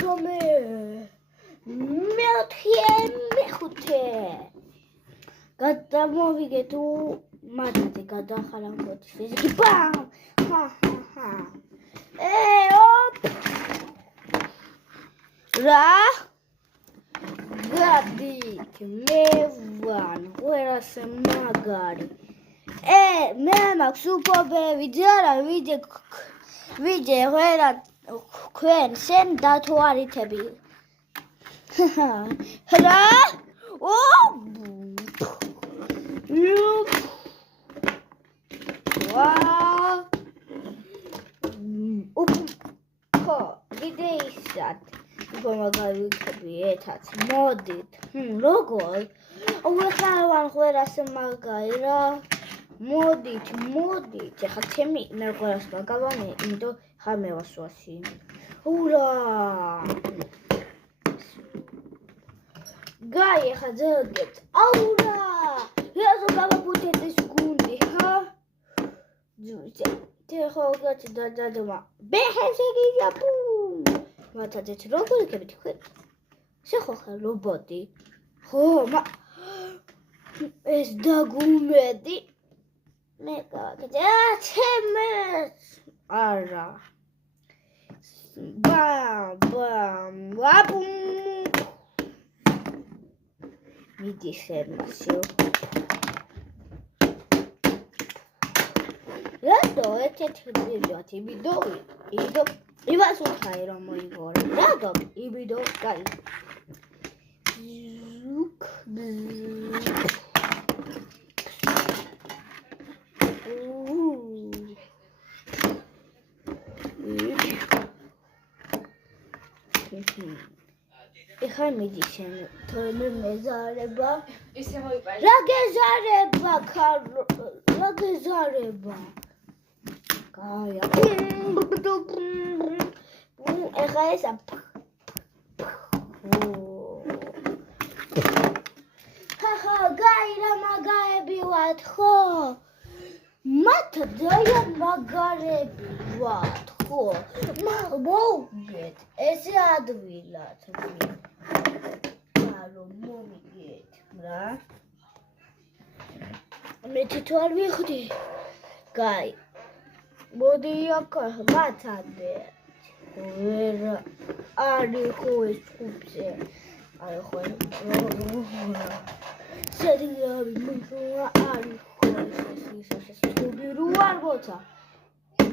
შომე მეხუთე გადამოვიგე თუ მათზე გადახალავთ ფიზიკი ბამ ოპ რა გადით მე ვარ ყველას მაგარი მე მაქვს უფობები ძარა ვიჯე ყველა ქვენ შენ დათვალითები რა ვიდეისად მაგალითები ერთად მოდით როგორ უხალავან ყველას მაგარი რა მოდით ეხლა ჩემი მე ყველას მაგალანი იმიტომ ხარ მე ვასვაში ურა გაი ეხლა ზოგეთ აურა რაზო გავაკუთეთ ეს გუნდი ხა ხო გაწი დადამა ბეჰესეგია პუ მათაც როგორ იქებით თქვენ შეხო ხარ რობოტი ხო ეს დაგუმედი მე გავაკეთე ჩემს არა ბამ ვაპუმ მიდი შემოსიო რატო ერთ-ერთი ძილვათ იბიდო ივას უთხარი რომ მოიგორო რატო იბიდო კაი ზუკ ეხლა მიდი შენ თორემ მეზარება ისე მოიპარე რა გეზარება რა გეზარება გაია ეხლა ესა ხახა გაი რა მაგარები ვართ ხო მათ ძალიან მაგარები ვართ ხო მოგეთ ესე ადვილად რომ მომიგეთ რა მე თვითონ ვიხდი გაი მოდი აქ მათადე ვერ არის ხო ეს ჯგუფზე აი ხო სერიალი მუშაობა არის ხო ეს ჯგუფი რო არ მოცა